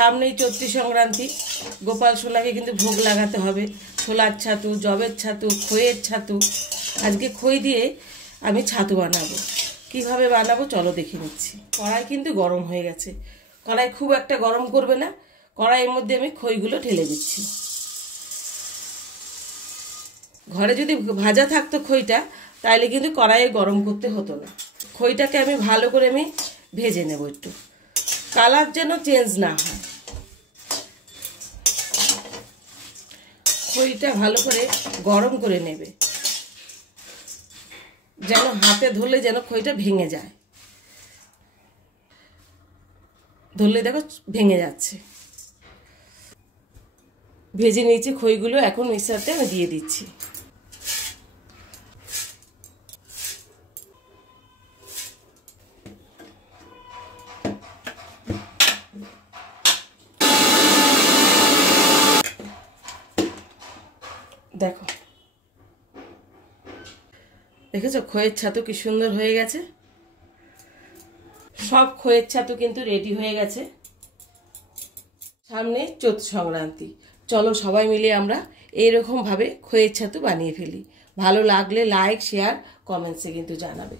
সামনেই চৈত্র সংক্রান্তি, গোপাল সোনাকে কিন্তু ভোগ লাগাতে হবে। ছোলার ছাতু, জবের ছাতু, খইয়ের ছাতু। আজকে খই দিয়ে আমি ছাতু বানাবো। কিভাবে বানাবো চলো দেখে নিচ্ছি। কড়াই কিন্তু গরম হয়ে গেছে। কড়াই খুব একটা গরম করবে না। কড়াইয়ের মধ্যে আমি খইগুলো ঢেলে দিচ্ছি। ঘরে যদি ভাজা থাকতো খইটা, তাহলে কিন্তু কড়াইয়ে গরম করতে হতো না। খইটাকে আমি ভালো করে ভেজে নেব, একটু কালার যেন চেঞ্জ না হয়। খইটা ভালো করে গরম করে নেবে, যেন হাতে ধরলে যেন খইটা ভেঙে যায়। ধরলে দেখো ভেঙে যাচ্ছে। ভেজে নিয়েছি খইগুলো, এখন মিক্সারতে আমি দিয়ে দিচ্ছি। দেখো, দেখেছো খইয়ের ছাতু কি সুন্দর হয়ে গেছে। সব খইয়ের ছাতু কিন্তু রেডি হয়ে গেছে। সামনে চৈত্র সংক্রান্তি, চলো সবাই মিলে আমরা এইরকম ভাবে খইয়ের ছাতু বানিয়ে ফেলি। ভালো লাগলে লাইক, শেয়ার, কমেন্টসে কিন্তু জানাবে।